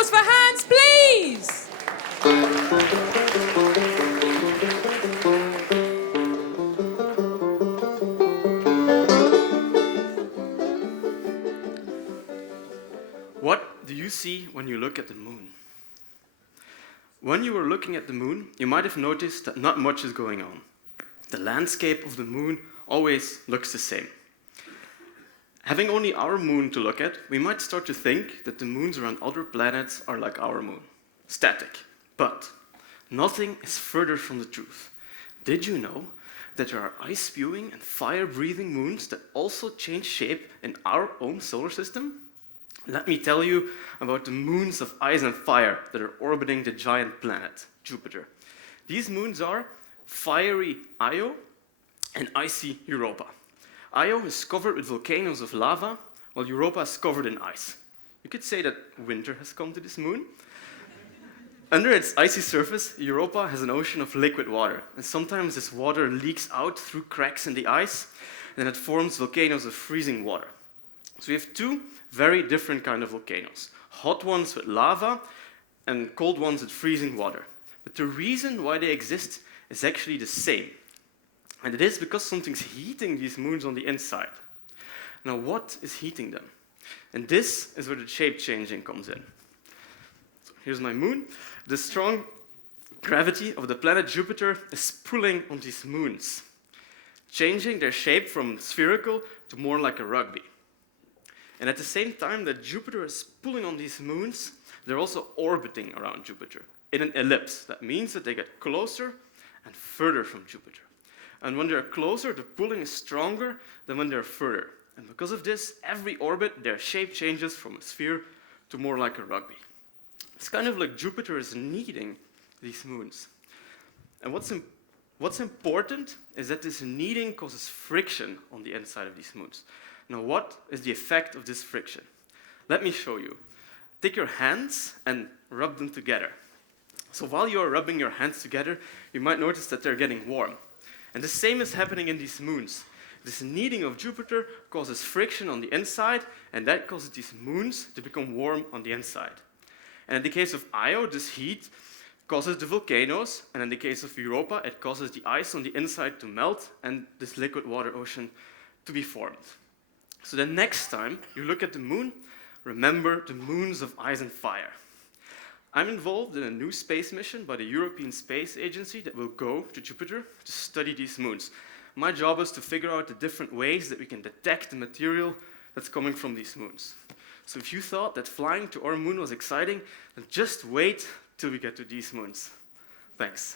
applause for Hans, please. What do you see when you look at the moon? When you were looking at the moon, you might have noticed that not much is going on. The landscape of the moon always looks the same. Having only our moon to look at, we might start to think that the moons around other planets are like our moon, static. But nothing is further from the truth. Did you know that there are ice-spewing and fire-breathing moons that also change shape in our own solar system? Let me tell you about the moons of ice and fire that are orbiting the giant planet, Jupiter. These moons are fiery Io and icy Europa. Io is covered with volcanoes of lava, while Europa is covered in ice. You could say that winter has come to this moon. Under its icy surface, Europa has an ocean of liquid water, and sometimes this water leaks out through cracks in the ice, and it forms volcanoes of freezing water. So we have two very different kinds of volcanoes, hot ones with lava and cold ones with freezing water. But the reason why they exist is actually the same. And it is because something's heating these moons on the inside. Now, what is heating them? And this is where the shape changing comes in. So here's my moon. The strong gravity of the planet Jupiter is pulling on these moons, changing their shape from spherical to more like a rugby. And at the same time that Jupiter is pulling on these moons, they're also orbiting around Jupiter in an ellipse. That means that they get closer and further from Jupiter. And when they're closer, the pulling is stronger than when they're further. And because of this, every orbit, their shape changes from a sphere to more like a rugby. It's kind of like Jupiter is kneading these moons. And what's important is that this kneading causes friction on the inside of these moons. Now, what is the effect of this friction? Let me show you. Take your hands and rub them together. So while you are rubbing your hands together, you might notice that they're getting warm. And the same is happening in these moons. This kneading of Jupiter causes friction on the inside, and that causes these moons to become warm on the inside. And in the case of Io, this heat causes the volcanoes, and in the case of Europa, it causes the ice on the inside to melt and this liquid water ocean to be formed. So the next time you look at the moon, remember the moons of ice and fire. I'm involved in a new space mission by the European Space Agency that will go to Jupiter to study these moons. My job is to figure out the different ways that we can detect the material that's coming from these moons. So if you thought that flying to our moon was exciting, then just wait till we get to these moons. Thanks.